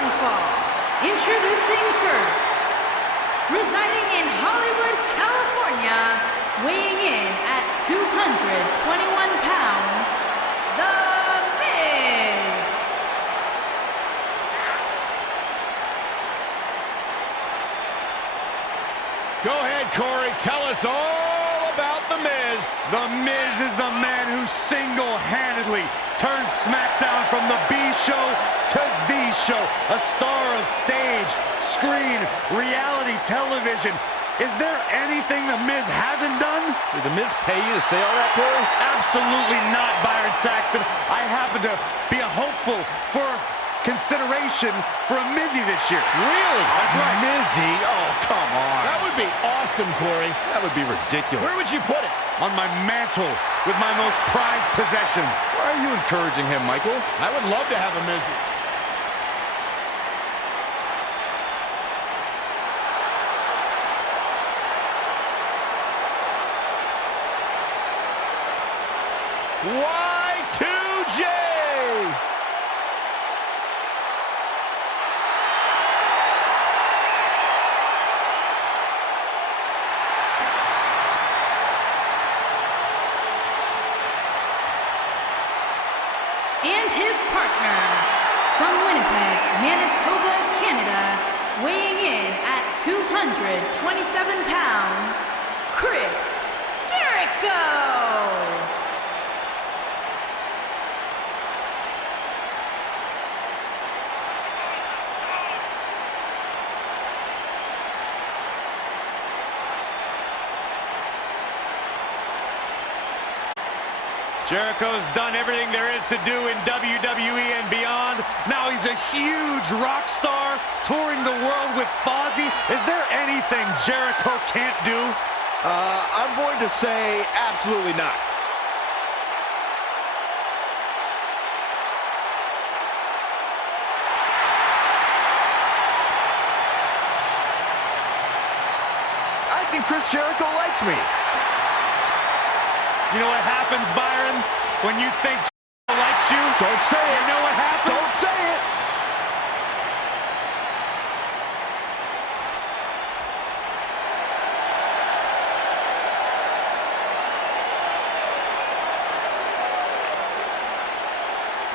one fall. Introducing first, residing in Hollywood, California, weighing in at 221 pounds, The Miz. Go ahead, Corey. Tell us all about The Miz. The Miz is the man who single-handedly turned SmackDown from the B show to the show. A star of stage, screen, reality television. Is there anything The Miz hasn't done? Did The Miz pay you to say all that, Corey? Absolutely not, Byron Saxton. I happen to be a hopeful for consideration for a Mizzy this year. Really? That's right. Mizzy? Oh, come on. That would be awesome, Corey. That would be ridiculous. Where would you put it? On my mantle with my most prized possessions. Why are you encouraging him, Michael? I would love to have a Mizzy. Y2J! And his partner, from Winnipeg, Manitoba, Canada, weighing in at 227 pounds, Chris Jericho! Jericho's done everything there is to do in WWE and beyond. Now he's a huge rock star touring the world with Fozzy. Is there anything Jericho can't do? I'm going to say absolutely not. I think Chris Jericho likes me. You know what happens, Byron, when you think Jericho likes you? Don't say it. You know what happens? Don't say it.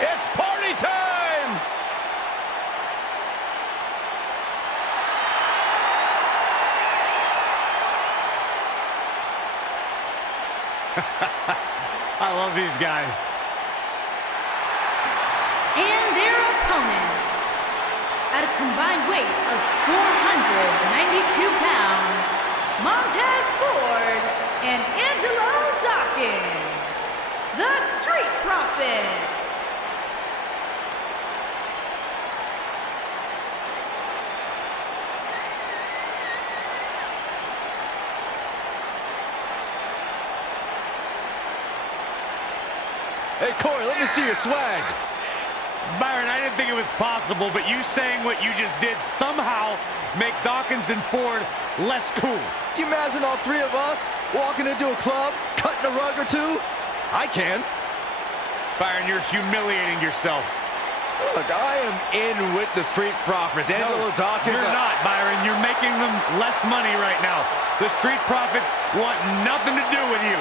It's party time! I love these guys. And their opponents, at a combined weight of 492 pounds, Montez Ford and Angelo Dawkins, the Street Profits. Hey, Corey, let me see your swag. Byron, I didn't think it was possible, but you saying what you just did somehow make Dawkins and Ford less cool. Can you imagine all three of us walking into a club, cutting a rug or two? I can. Byron, you're humiliating yourself. Look, I am in with the Street Profits. Angelo Dawkins. You're not, Byron. You're making them less money right now. The Street Profits want nothing to do with you.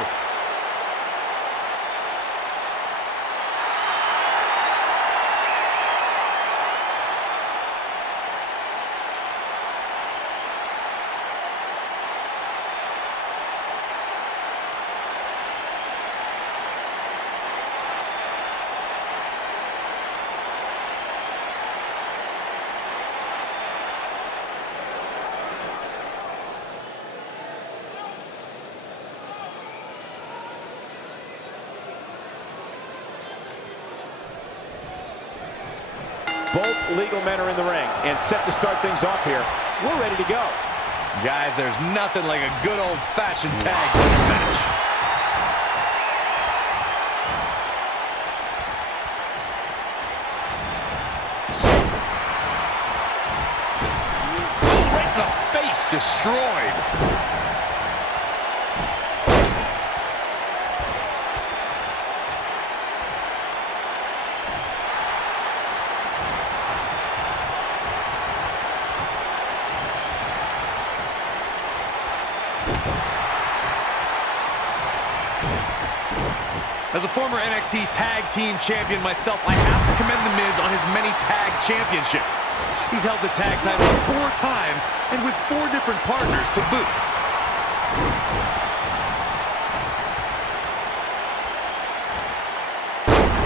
Both legal men are in the ring and set to start things off here. We're ready to go. Guys, there's nothing like a good old-fashioned tag team match. Right in the face, destroyed. As a former NXT Tag Team Champion myself, I have to commend The Miz on his many tag championships. He's held the tag title 4 times and with 4 different partners to boot.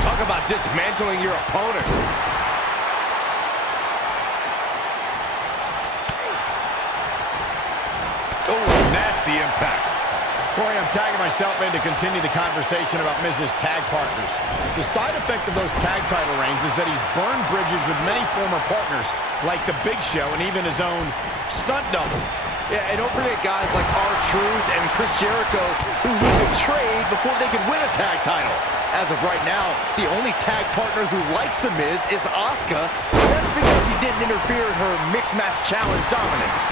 Talk about dismantling your opponent. Oh, nasty impact. Corey, I'm tagging myself in to continue the conversation about Miz's tag partners. The side effect of those tag title reigns is that he's burned bridges with many former partners, like The Big Show and even his own stunt double. Yeah, and don't forget guys like R-Truth and Chris Jericho, who he betrayed before they could win a tag title. As of right now, the only tag partner who likes The Miz is Asuka, and that's because he didn't interfere in her mixed match challenge dominance.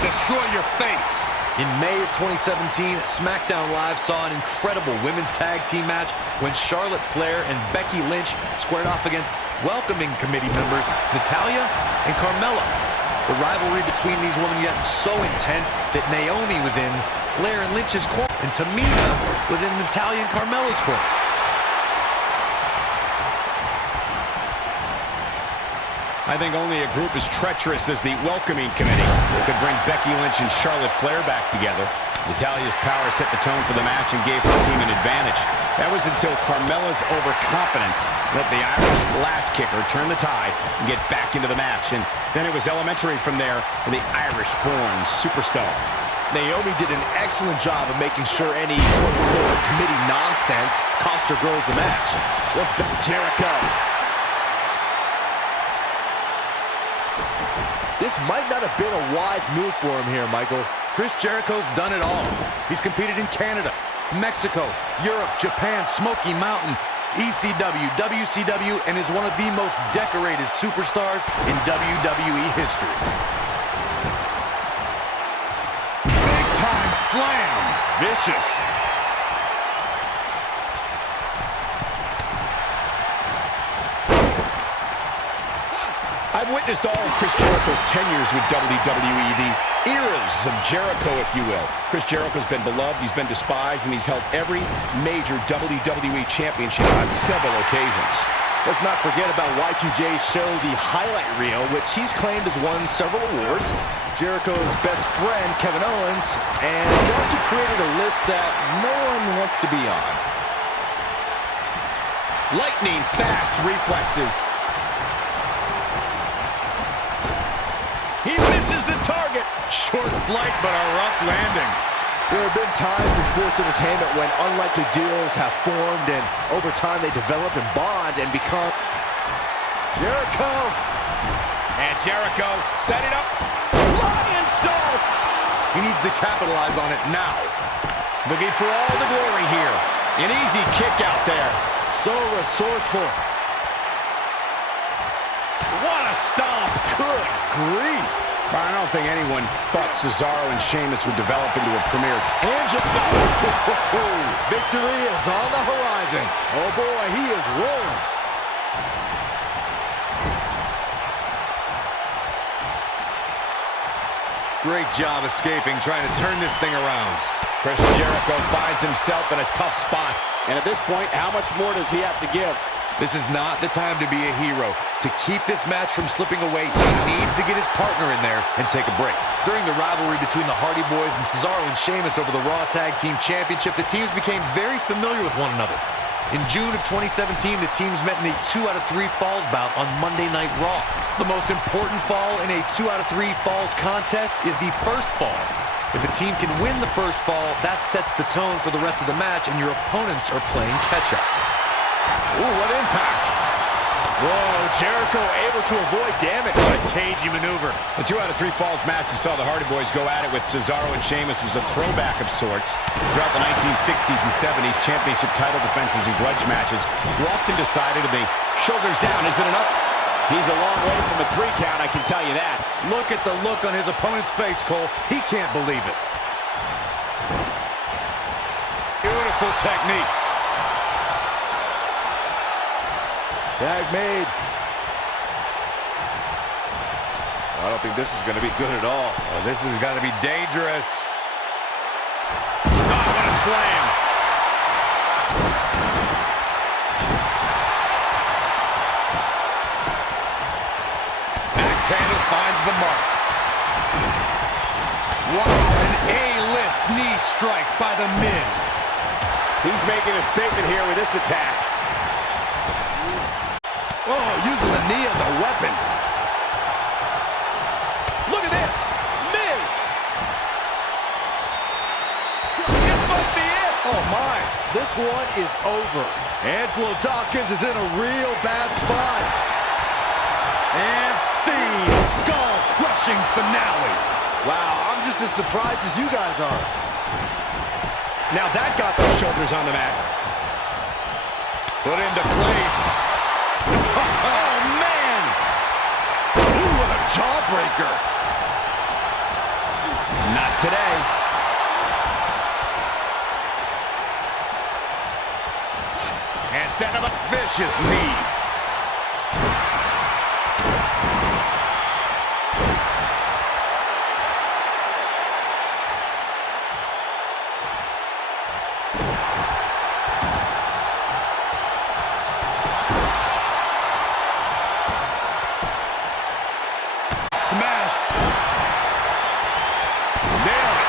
Destroy your face. In May of 2017, SmackDown Live saw an incredible women's tag team match when Charlotte Flair and Becky Lynch squared off against welcoming committee members Natalya and Carmella. The rivalry between these women got so intense that Naomi was in Flair and Lynch's corner, and Tamina was in Natalya and Carmella's corner. I think only a group as treacherous as the welcoming committee could bring Becky Lynch and Charlotte Flair back together. Natalya's power set the tone for the match and gave her team an advantage. That was until Carmella's overconfidence let the Irish glass kicker turn the tide and get back into the match. And then it was elementary from there for the Irish-born superstar. Naomi did an excellent job of making sure any quote-unquote committee nonsense cost her girls the match. Let's back Jericho. This might not have been a wise move for him here, Michael. Chris Jericho's done it all. He's competed in Canada, Mexico, Europe, Japan, Smoky Mountain, ECW, WCW, and is one of the most decorated superstars in WWE history. Big time slam. Vicious. I've witnessed all of Chris Jericho's tenures with WWE, the eras of Jericho, if you will. Chris Jericho's been beloved, he's been despised, and he's held every major WWE championship on several occasions. Let's not forget about Y2J's show, The Highlight Reel, which he's claimed has won several awards. Jericho's best friend, Kevin Owens, and he also created a list that no one wants to be on. Lightning fast reflexes. He misses the target. Short flight, but a rough landing. There have been times in sports entertainment when unlikely duos have formed, and over time they develop and bond and become. Jericho. And Jericho set it up. Lion salt. He needs to capitalize on it now. Looking for all the glory here. An easy kick out there. So resourceful. What a stomp. Good grief. I don't think anyone thought Cesaro and Sheamus would develop into a premier Angelo. Victory is on the horizon. Oh boy, he is rolling. Great job escaping, trying to turn this thing around. Chris Jericho finds himself in a tough spot. And at this point, how much more does he have to give? This is not the time to be a hero. To keep this match from slipping away, he needs to get his partner in there and take a break. During the rivalry between the Hardy Boys and Cesaro and Sheamus over the Raw Tag Team Championship, the teams became very familiar with one another. In June of 2017, the teams met in a 2 out of 3 falls bout on Monday Night Raw. The most important fall in a 2 out of 3 falls contest is the first fall. If a team can win the first fall, that sets the tone for the rest of the match, and your opponents are playing catch-up. Ooh, what impact. Whoa, Jericho able to avoid damage. What a cagey maneuver. The 2 out of 3 falls match you saw the Hardy Boys go at it with Cesaro and Sheamus was a throwback of sorts. Throughout the 1960s and 70s, championship title defenses and grudge matches were often decided in the shoulders down. Is it enough? He's a long way from a 3 count, I can tell you that. Look at the look on his opponent's face, Cole. He can't believe it. Beautiful technique. Tag made. I don't think this is going to be good at all. Oh, this is going to be dangerous. Oh, what a slam. Axe handle finds the mark. Wow, an A-list knee strike by The Miz. He's making a statement here with this attack. Oh, using the knee as a weapon. Look at this. Miz. This might be it. Oh, my. This one is over. Angelo Dawkins is in a real bad spot. And see, skull-crushing finale. Wow, I'm just as surprised as you guys are. Now that got those shoulders on the mat. Put into place. Oh, man. Ooh, what a jawbreaker. Not today. And set up a vicious knee. Smash. Nailed it.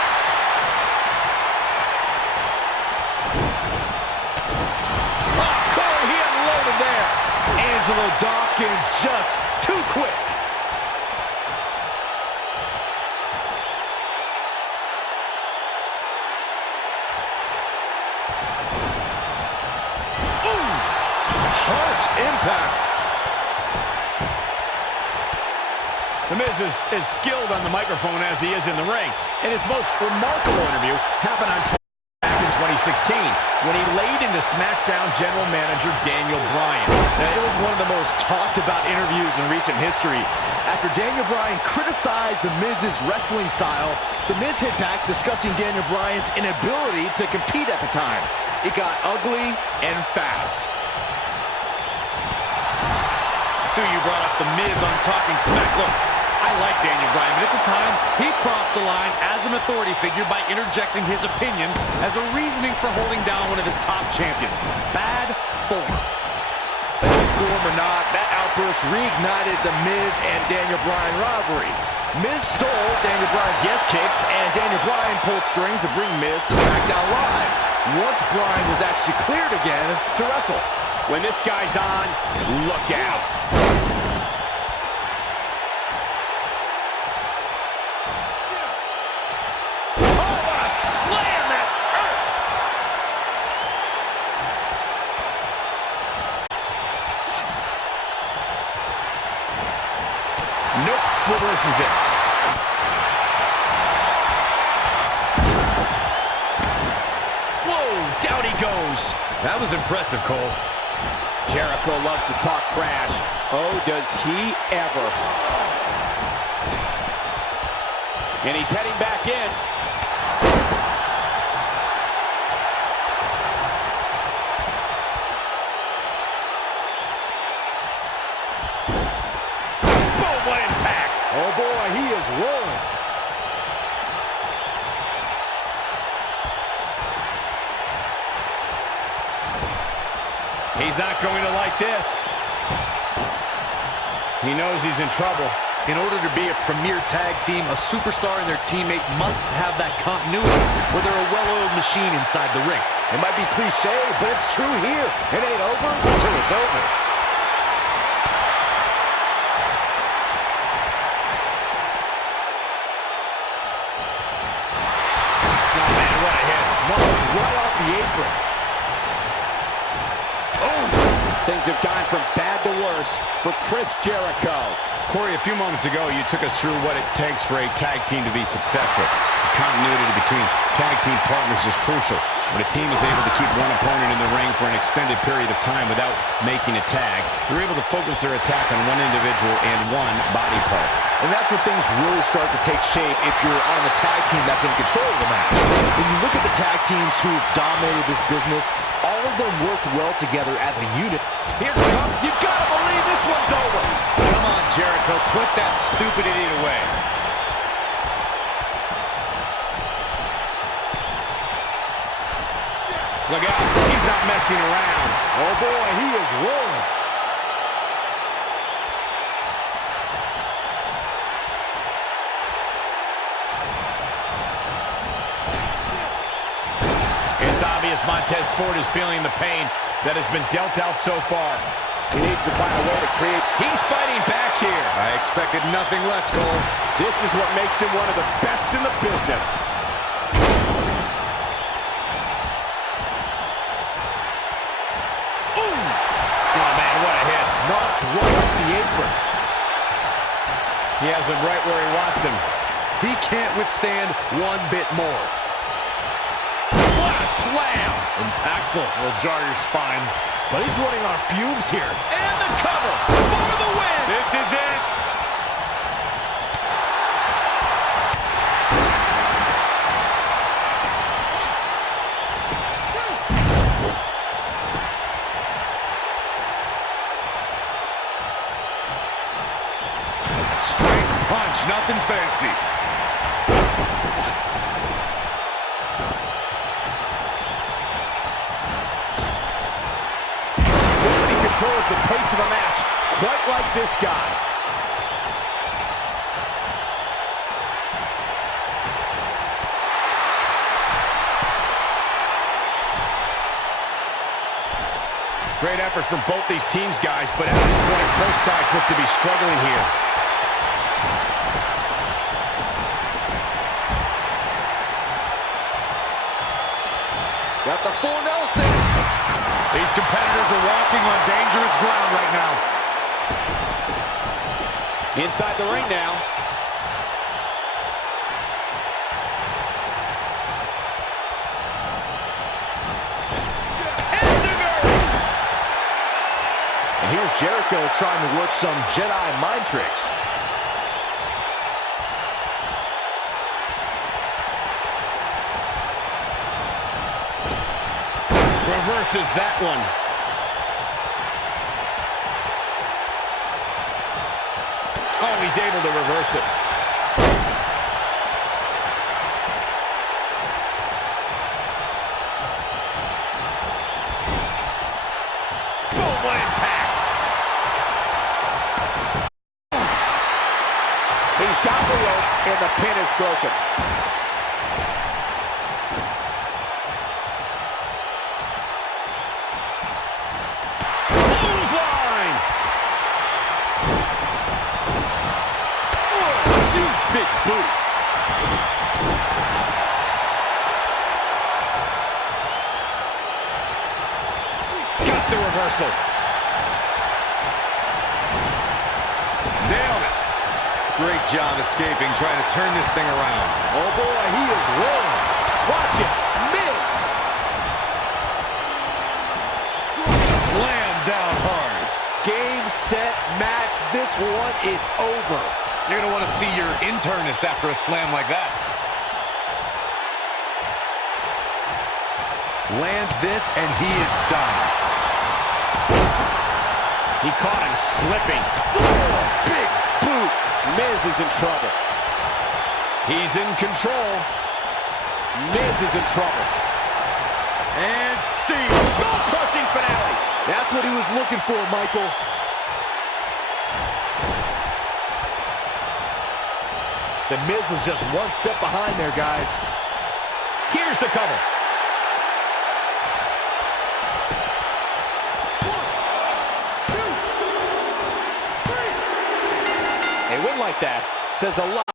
Oh, Cole, he unloaded there. Angelo Dawkins just too quick. Ooh, harsh impact. The Miz is as skilled on the microphone as he is in the ring. And his most remarkable interview happened on back in 2016 when he laid into SmackDown General Manager Daniel Bryan. Now, it was one of the most talked about interviews in recent history. After Daniel Bryan criticized The Miz's wrestling style, The Miz hit back discussing Daniel Bryan's inability to compete at the time. It got ugly and fast. Two, you brought up The Miz on Talking Smack. Look, I like Daniel Bryan, but at the time, he crossed the line as an authority figure by interjecting his opinion as a reasoning for holding down one of his top champions. Bad form. Bad form or not, that outburst reignited the Miz and Daniel Bryan rivalry. Miz stole Daniel Bryan's yes kicks, and Daniel Bryan pulled strings to bring Miz to SmackDown Live. Once Bryan was actually cleared again to wrestle. When this guy's on, look out. Nope, reverses it. Whoa, down he goes. That was impressive, Cole. Jericho loves to talk trash. Oh, does he ever. And he's heading back in. Boom, what impact. Oh boy, he is rolling. He's not going to like this. He knows he's in trouble. In order to be a premier tag team, a superstar and their teammate must have that continuity where they're a well-oiled machine inside the ring. It might be cliche, but it's true here. It ain't over until it's over. Oh, man, what a hit. Marked right off the apron. Things have gone from bad to worse for Chris Jericho. Corey, a few moments ago, you took us through what it takes for a tag team to be successful. The continuity between tag team partners is crucial. When a team is able to keep one opponent in the ring for an extended period of time without making a tag, they're able to focus their attack on one individual and one body part. And that's when things really start to take shape if you're on the tag team that's in control of the match. When you look at the tag teams who dominated this business, all of them worked well together as a unit. Here comes, you gotta believe this one's over. Come on, Jericho, put that stupid idiot away. Look out, he's not messing around. Oh boy, he is rolling. It's obvious Montez Ford is feeling the pain that has been dealt out so far. He needs to find a way to create. He's fighting back here. I expected nothing less, Cole. This is what makes him one of the best in the business. Oh, man, what a hit. Knocked right off the apron. He has him right where he wants him. He can't withstand one bit more. What a slam. Impactful. Will jar your spine. But he's running on fumes here. And the cover for the win. This is it. Straight punch, nothing fancy. Nobody controls the pace of a match quite like this guy. Great effort from both these teams, guys, but at this point, both sides look to be struggling here. Got the full Nelson. These competitors are walking on dangerous ground right now. Inside the ring now. And here's Jericho trying to work some Jedi mind tricks. Reverses that one. Oh, he's able to reverse it. Boom, what impact. He's got the ropes and the pin is broken. Clothesline. Huge big boot. Got the reversal. Nailed it. Great job escaping, trying to turn this thing around. Oh boy, he is rolling. Watch it. Miz. Slam down hard. Game, set, match. This one is over. You're going to want to see your internist after a slam like that. Lands this, and he is done. He caught him slipping. Big boot. Miz is in trouble. He's in control. Miz is in trouble. And see. Skull-crushing finale. That's what he was looking for, Michael. The Miz was just one step behind there, guys. Here's the cover. A win like that says a lot.